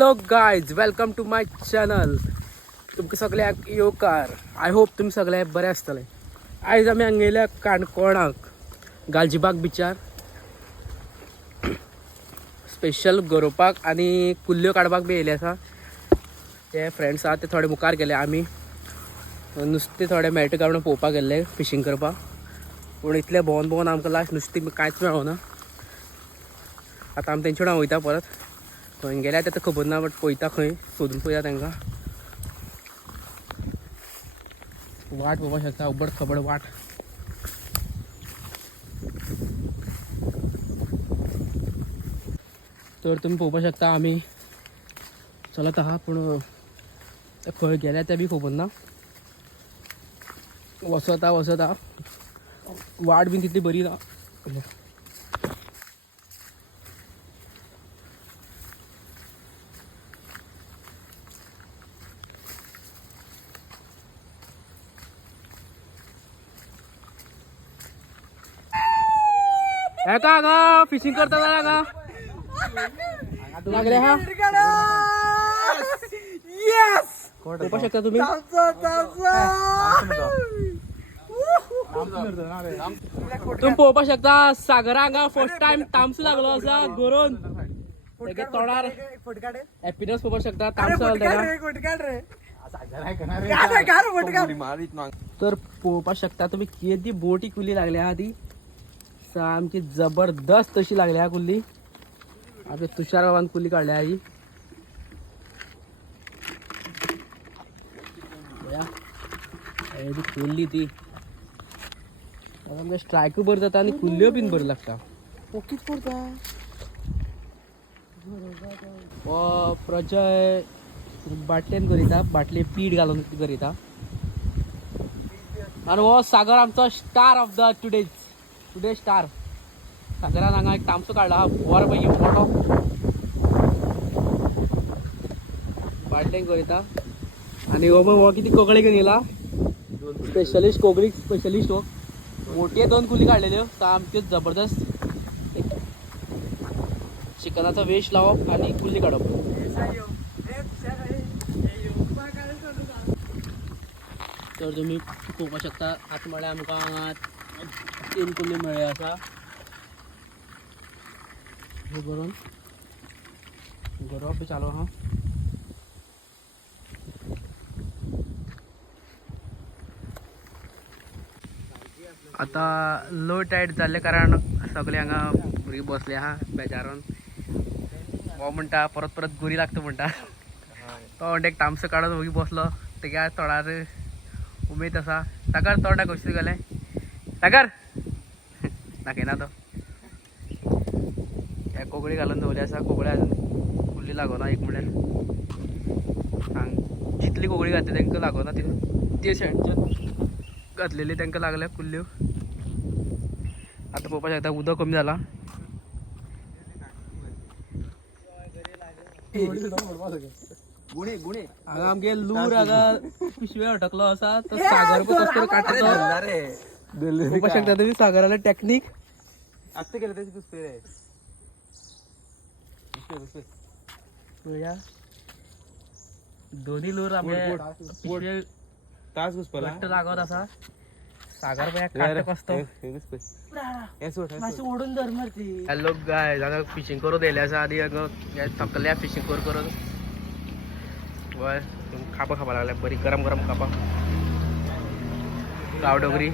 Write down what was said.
Hello guys, welcome to my channel. तुमकां सगळ्याक येवकार. आय होप तुमी सगळे बरे आसतले. आयज आमी हांगा येयल्या काणकोणाक गालजीबाग बिचार स्पेशल गरोवपाक आनी कुल्ल्यो काडपाक बी येयले आसा. ते फ्रेंड्स आहा ते थोडे मुखार गेले. आमी नुस्तें थोडे मेळटा काय म्हणून पळोवपाक गेल्ले, फिशींग करपाक. पूण इतले भोंवन भोंवन आमकां लास्ट नुस्तें कांयच मेळोना. आतां आमी तेंचे वांगडा वयता परत. खंय गेल्यार तें खबर ना, बट पळयता खंय सोदून पळयता तांकां. वाट पळोवपाक शकता, उबड खबड वाट. तर तुमी पळोवपाक शकता आमी चलत आहा, पूण खंय गेल्या तें बी खबर ना. वसत आहा वाट बी तितली बरी ना. का फिशिंग करता का लागले हा. पळोवपाक शकता तुम्ही. तुम्ही पळोवपाक शकता सागरा हांगा फर्स्ट टाइम तामसो लागलो आसा गरोन. तेगे तोंडार हॅपीनेस पळोवपाक शकता. तामसो तर पळोवपाक शकता तुम्ही किती बोटी कुल्ली लागल्या आहा ती. सामकी जबरदस्त अशी लागल्या कुल्ली. आपल्या तुषार बाबान कुल्ली काढल्या ही. कुल्ली ती स्ट्रायक बरं जाता आणि कुल्ल्यो बीन बरं लागता. ओकेच पडता. प्रजय बाटलेन करिता, बाटले पीठ घालून करिता. आणि हो सागर आमचो star of the today star. सागरान हांगा एक तामसो काढला हा बरो पैकी मोठो. बाटलेन करिता. आणि हो किती कोगळे घेऊन येला. स्पेशलिस्ट कोगळी स्पेशलिस्ट हो. मोठे 2 कुली काढलेल्यो सामक्यो जबरदस्त. चिकनाचा वेश लावप आणि कुल्ली काढप. तर तुम्ही पळोवपाक शकता आतां म्हळ्यार आमकां 3 कुल्ली मेळ्ळे आसा. हे करून गरोवप बी चालू आहा. आता लो टायड जाल्ले कारण सगळे हांगा भुरगीं बसले आहा बेजारून. हो म्हणटा परत परत गुरी लागता म्हणटा. तो म्हणटा एक तामसो काडून भुरगीं बसलो. तेगे तोंडार उमेद आसा. सागर तोंडा कशें गेलें सागर दाखयना तो. हे कोगळी घालून दवरली आसा. कोगळ्या कुल्ली लागोना एक म्हणल्यार. जितली कोगळी घातली तांकां लागोना. ते सायडच्यान घातलेली तांकां लागल्या कुल्ल्यो. आता पळोवपाक शकता उदक कमी जाला. हांगा आमगे लूर हांगा पिशवे अटकलो आसा. तो सागर कसो काडटा पळोवपाक शकता तुम्ही सागराले टेक्नीक. आत्ता केलं त्याची पुष्पे रे. दोन्ही लूर आमगे पिशवे तास घुसपला लागत आसा. सागर काडटा कसतो. ओढून धर मारती. हॅलो गायज, हांगा फिशींग करून येयले आसा. आनी हांगा थकल्या फिशींग करून वय खापा लागल्या बरी गरम गरम खापा. गांवडोगरी